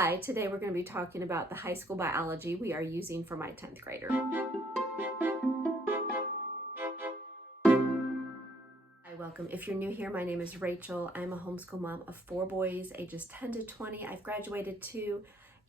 Hi, today we're going to be talking about the high school biology we are using for my 10th grader. Hi, welcome. If you're new here, my name is Rachel. I'm a homeschool mom of 4 boys, ages 10 to 20. I've graduated 2,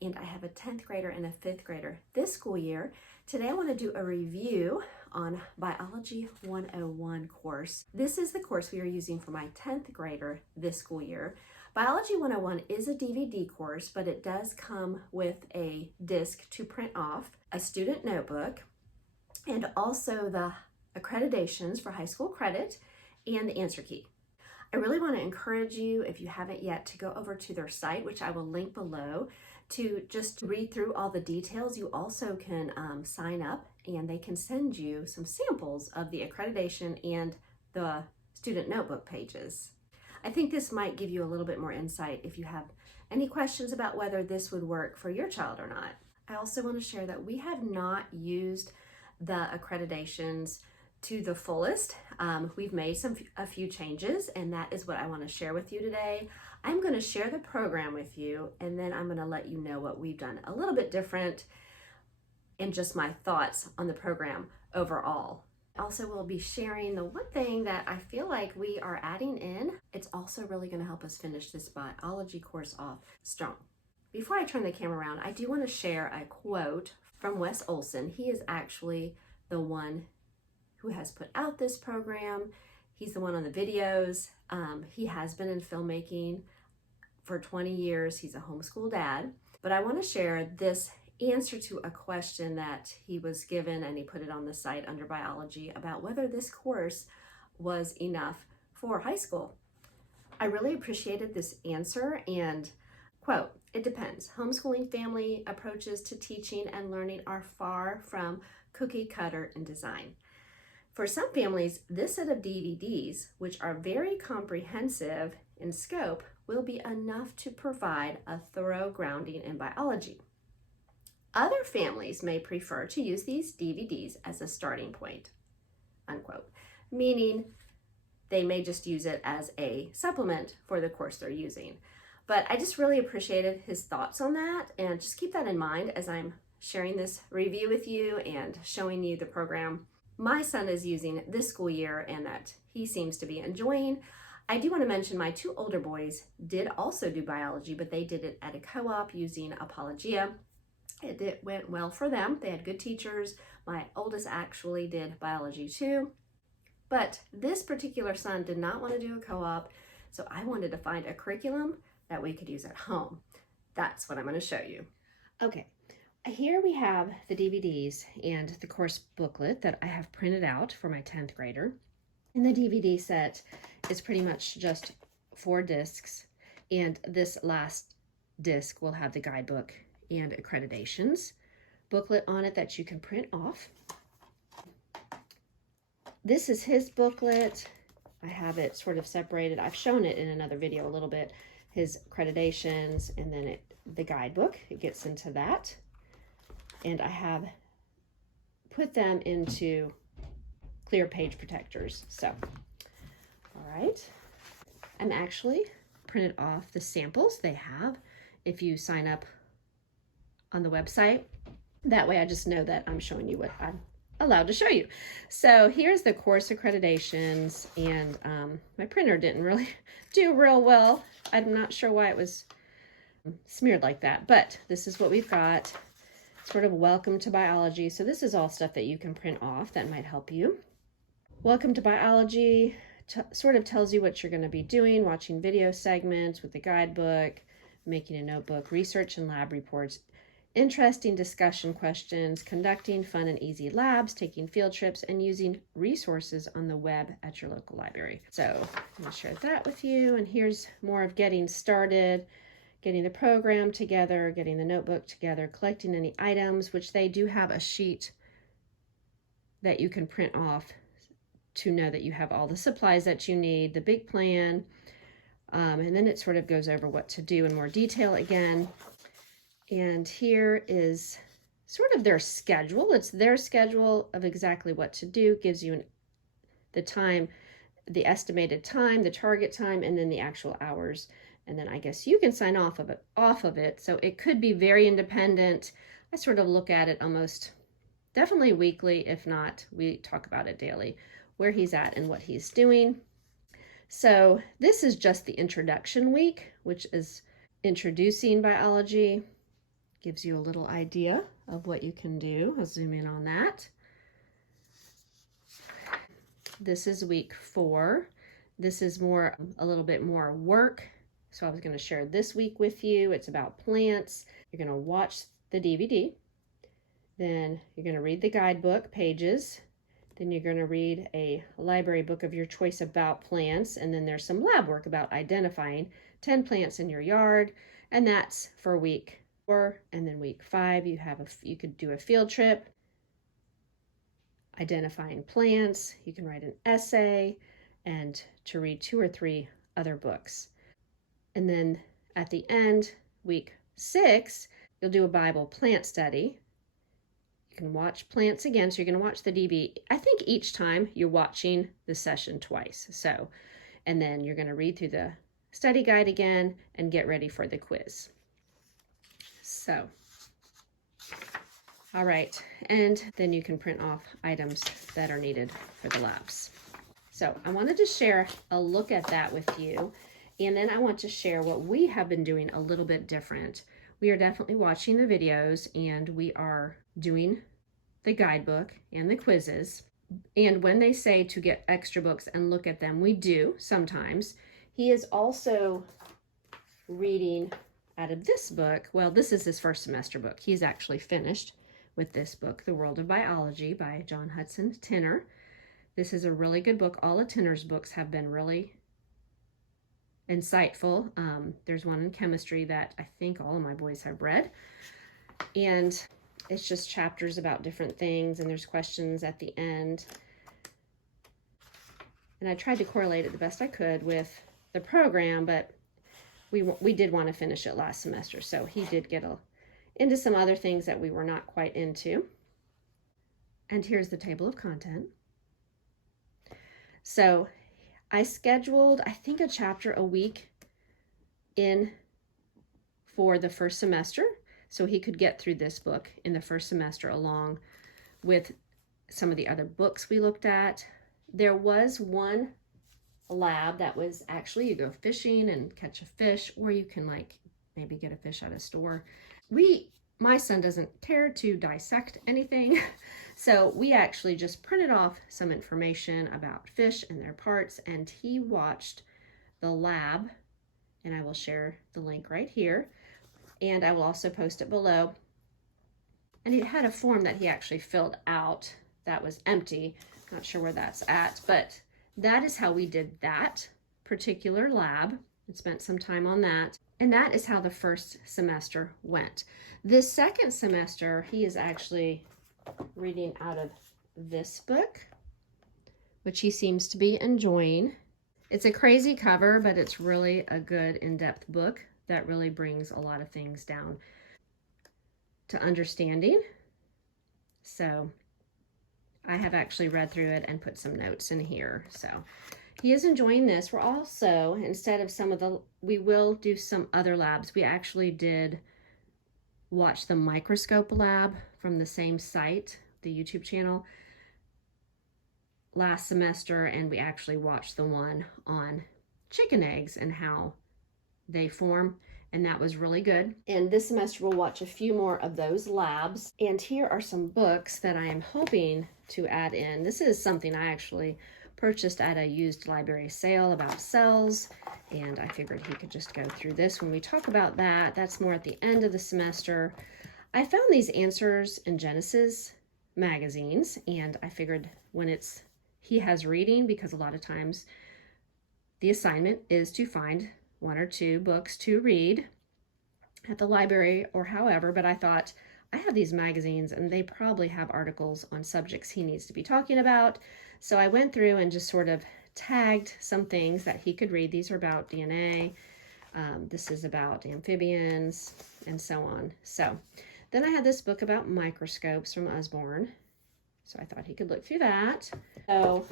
and I have a 10th grader and a 5th grader this school year. Today I want to do a review on Biology 101 course. This is the course we are using for my 10th grader this school year. Biology 101 is a DVD course, but it does come with a disc to print off, a student notebook, and also the accreditations for high school credit and the answer key. I really want to encourage you, if you haven't yet, to go over to their site, which I will link below, to just read through all the details. You also can sign up, and they can send you some samples of the accreditation and the student notebook pages. I think this might give you a little bit more insight if you have any questions about whether this would work for your child or not. I also want to share that we have not used the accreditations to the fullest. We've made a few changes, and that is what I want to share with you today. I'm going to share the program with you, and then I'm going to let you know what we've done a little bit different and just my thoughts on the program overall. Also, we'll be sharing the one thing that I feel like we are adding in. It's also really going to help us finish this biology course off strong. Before I turn the camera around, I do want to share a quote from Wes Olson. He is actually the one who has put out this program. He's the one on the videos. He has been in filmmaking for 20 years. He's a homeschool dad. But I want to share this answer to a question that he was given, and he put it on the site under biology, about whether this course was enough for high school. I really appreciated this answer, and quote, "It depends. Homeschooling family approaches to teaching and learning are far from cookie cutter in design. For some families, this set of DVDs, which are very comprehensive in scope, will be enough to provide a thorough grounding in biology. Other families may prefer to use these DVDs as a starting point," unquote, meaning they may just use it as a supplement for the course they're using. But I just really appreciated his thoughts on that, and just keep that in mind as I'm sharing this review with you and showing you the program my son is using this school year and that he seems to be enjoying. I do want to mention my 2 older boys did also do biology, but they did it at a co-op using Apologia. It went well for them. They had good teachers. My oldest actually did biology too. But this particular son did not want to do a co-op, so I wanted to find a curriculum that we could use at home. That's what I'm going to show you. Okay, here we have the DVDs and the course booklet that I have printed out for my 10th grader. And the DVD set is pretty much just 4 discs, and this last disc will have the guidebook and accreditations booklet on it that you can print off. This is his booklet. I have it sort of separated. I've shown it in another video a little bit, his accreditations, and then the guidebook. It gets into that. And I have put them into clear page protectors. So, all right. I'm actually printed off the samples they have if you sign up on the website. That way I just know that I'm showing you what I'm allowed to show you. So here's the course accreditations, and my printer didn't really do real well. I'm not sure why it was smeared like that, but this is what we've got. Sort of welcome to biology. So this is all stuff that you can print off that might help you. Welcome to biology sort of tells you what you're going to be doing, watching video segments with the guidebook, making a notebook, research and lab reports, interesting discussion questions, conducting fun and easy labs, taking field trips, and using resources on the web at your local library. So I'm going to share that with you. And here's more of getting started, getting the program together, getting the notebook together, collecting any items, which they do have a sheet that you can print off to know that you have all the supplies that you need, the big plan, and then it sort of goes over what to do in more detail again. And here is sort of their schedule. It's their schedule of exactly what to do, gives you the time, the estimated time, the target time, and then the actual hours and then I guess you can sign off of it. So it could be very independent. I sort of look at it almost definitely weekly, if not, we talk about it daily, where he's at and what he's doing. So this is just the introduction week, which is introducing biology. Gives you a little idea of what you can do. I'll zoom in on that. This is week 4. This is a little bit more work. So I was going to share this week with you. It's about plants. You're going to watch the DVD. Then you're going to read the guidebook pages. Then you're going to read a library book of your choice about plants. And then there's some lab work about identifying 10 plants in your yard. And that's for week 4. And then week 5, you could do a field trip, identifying plants. You can write an essay and to read 2 or 3 other books. And then at the end, week 6, you'll do a Bible plant study. You can watch plants again. So you're going to watch the DVD. I think each time you're watching the session twice. So, and then you're going to read through the study guide again and get ready for the quiz. So, all right. And then you can print off items that are needed for the labs. So I wanted to share a look at that with you. And then I want to share what we have been doing a little bit different. We are definitely watching the videos and we are doing the guidebook and the quizzes. And when they say to get extra books and look at them, we do sometimes. He is also reading out of this book. Well, this is his first semester book. He's actually finished with this book, The World of Biology by John Hudson Tenner. This is a really good book. All of Tenner's books have been really insightful. There's one in chemistry that I think all of my boys have read. And it's just chapters about different things, and there's questions at the end. And I tried to correlate it the best I could with the program, but we did want to finish it last semester. So he did get into some other things that we were not quite into. And here's the table of content. So I scheduled, I think, a chapter a week in for the first semester, so he could get through this book in the first semester along with some of the other books we looked at. There was one lab that was actually, you go fishing and catch a fish, or you can maybe get a fish at a store. My son doesn't care to dissect anything, so we actually just printed off some information about fish and their parts, and he watched the lab, and I will share the link right here, and I will also post it below. And it had a form that he actually filled out that was empty. Not sure where that's at, but that is how we did that particular lab and spent some time on that. And that is how the first semester went. This second semester, he is actually reading out of this book, which he seems to be enjoying. It's a crazy cover, but it's really a good in-depth book that really brings a lot of things down to understanding. So I have actually read through it and put some notes in here. So he is enjoying this. We're also, instead of we will do some other labs. We actually did watch the microscope lab from the same site, the YouTube channel, last semester, and we actually watched the one on chicken eggs and how they form, and that was really good. And this semester we'll watch a few more of those labs. And here are some books that I am hoping to add in. This is something I actually purchased at a used library sale about cells, and I figured he could just go through this when we talk about that. That's more at the end of the semester. I found these answers in Genesis magazines, and I figured he has reading, because a lot of times the assignment is to find 1 or 2 books to read at the library or however, but I thought, I have these magazines and they probably have articles on subjects he needs to be talking about. So I went through and just sort of tagged some things that he could read. These are about DNA. This is about amphibians and so on. So then I had this book about microscopes from Usborne. So I thought he could look through that. So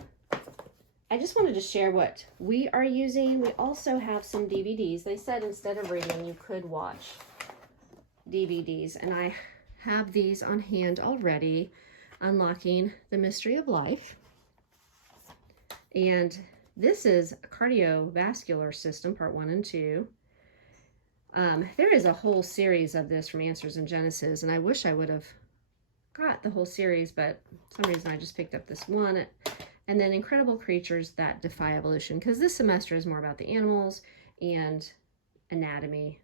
I just wanted to share what we are using. We also have some DVDs. They said instead of reading, you could watch DVDs, and I have these on hand already. Unlocking the Mystery of Life. And this is cardiovascular system, part 1 and 2. There is a whole series of this from Answers in Genesis, and I wish I would have got the whole series, but for some reason I just picked up this one. And then Incredible Creatures That Defy Evolution, because this semester is more about the animals and anatomy.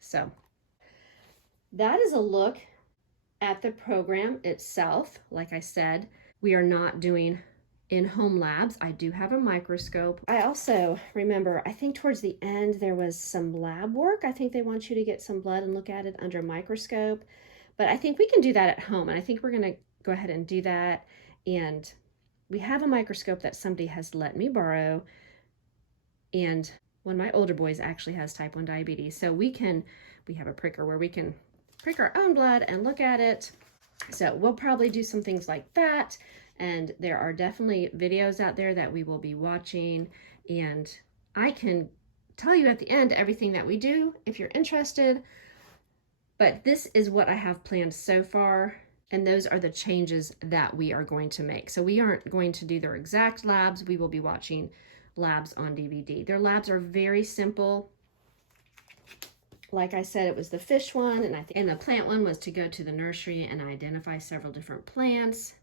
So that is a look at the program itself. Like I said, we are not doing in-home labs. I do have a microscope. I also remember, I think towards the end there was some lab work. I think they want you to get some blood and look at it under a microscope. But I think we can do that at home, and I think we're going to go ahead and do that. And we have a microscope that somebody has let me borrow, and one of my older boys actually has type 1 diabetes. So we have a pricker where we can prick our own blood and look at it. So we'll probably do some things like that. And there are definitely videos out there that we will be watching. And I can tell you at the end everything that we do if you're interested. But this is what I have planned so far. And those are the changes that we are going to make. So we aren't going to do their exact labs. We will be watching labs on DVD. Their labs are very simple. Like I said, it was the fish one, and the plant one was to go to the nursery and identify several different plants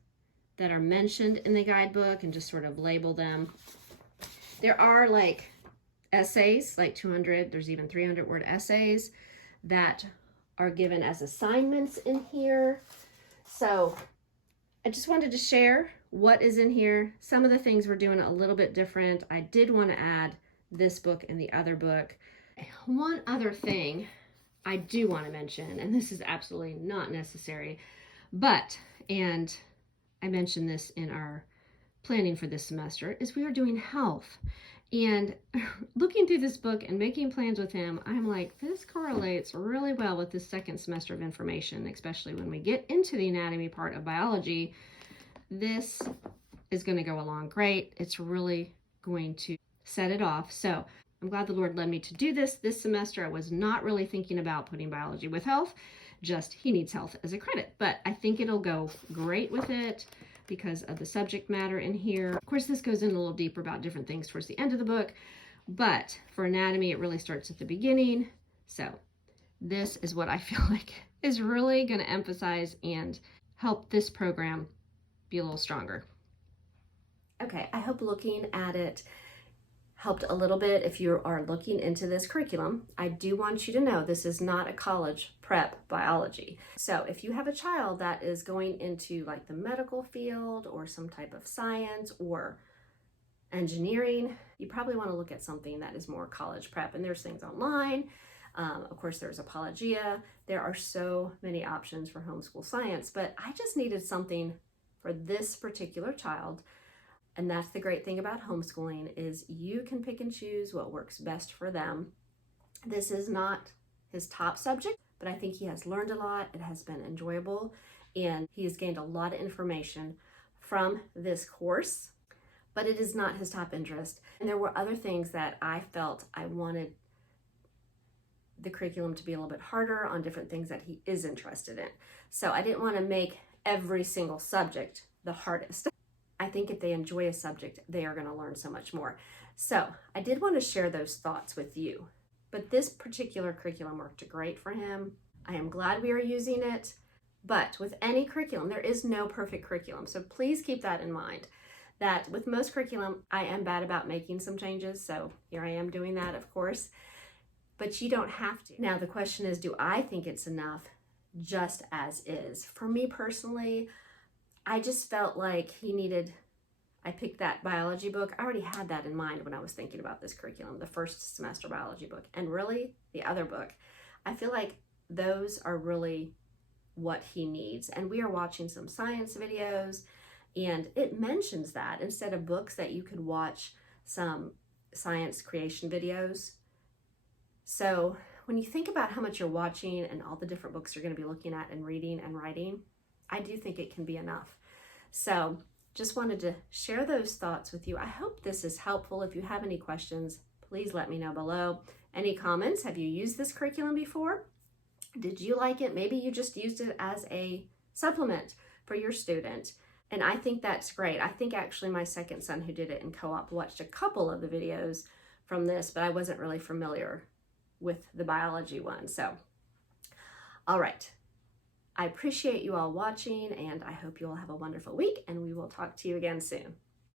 that are mentioned in the guidebook and just sort of label them. There are like essays, like 200, there's even 300 word essays that are given as assignments in here. So I just wanted to share what is in here. Some of the things we're doing a little bit different. I did want to add this book and the other book. One other thing I do want to mention, and this is absolutely not necessary, but, and I mentioned this in our planning for this semester, is we are doing health. And looking through this book and making plans with him, I'm like, this correlates really well with this second semester of information, especially when we get into the anatomy part of biology. This is going to go along great. It's really going to set it off. So I'm glad the Lord led me to do this semester. I was not really thinking about putting biology with health, just he needs health as a credit. But I think it'll go great with it because of the subject matter in here. Of course, this goes in a little deeper about different things towards the end of the book, but for anatomy, it really starts at the beginning. So this is what I feel like is really going to emphasize and help this program be a little stronger. Okay, I hope looking at it helped a little bit if you are looking into this curriculum. I do want you to know this is not a college prep biology. So if you have a child that is going into like the medical field or some type of science or engineering, you probably want to look at something that is more college prep. And there's things online. Of course, there's Apologia. There are so many options for homeschool science, but I just needed something for this particular child. And that's the great thing about homeschooling is you can pick and choose what works best for them. This is not his top subject, but I think he has learned a lot. It has been enjoyable, and he has gained a lot of information from this course, but it is not his top interest. And there were other things that I felt I wanted the curriculum to be a little bit harder on different things that he is interested in. So I didn't want to make every single subject the hardest. I think if they enjoy a subject, they are going to learn so much more. So I did want to share those thoughts with you. But this particular curriculum worked great for him. I am glad we are using it. But with any curriculum, there is no perfect curriculum. So please keep that in mind. That with most curriculum, I am bad about making some changes. So here I am doing that, of course. But you don't have to. Now the question is, do I think it's enough just as is? For me personally, I just felt like I picked that biology book. I already had that in mind when I was thinking about this curriculum, the first semester biology book, and really the other book. I feel like those are really what he needs. And we are watching some science videos, and it mentions that instead of books that you could watch some science creation videos. So when you think about how much you're watching and all the different books you're going to be looking at and reading and writing, I do think it can be enough. So just wanted to share those thoughts with you. I hope this is helpful. If you have any questions, please let me know below. Any comments? Have you used this curriculum before? Did you like it? Maybe you just used it as a supplement for your student. And I think that's great. I think actually my second son, who did it in co-op, watched a couple of the videos from this, but I wasn't really familiar with the biology one. So, all right. I appreciate you all watching, and I hope you all have a wonderful week, and we will talk to you again soon.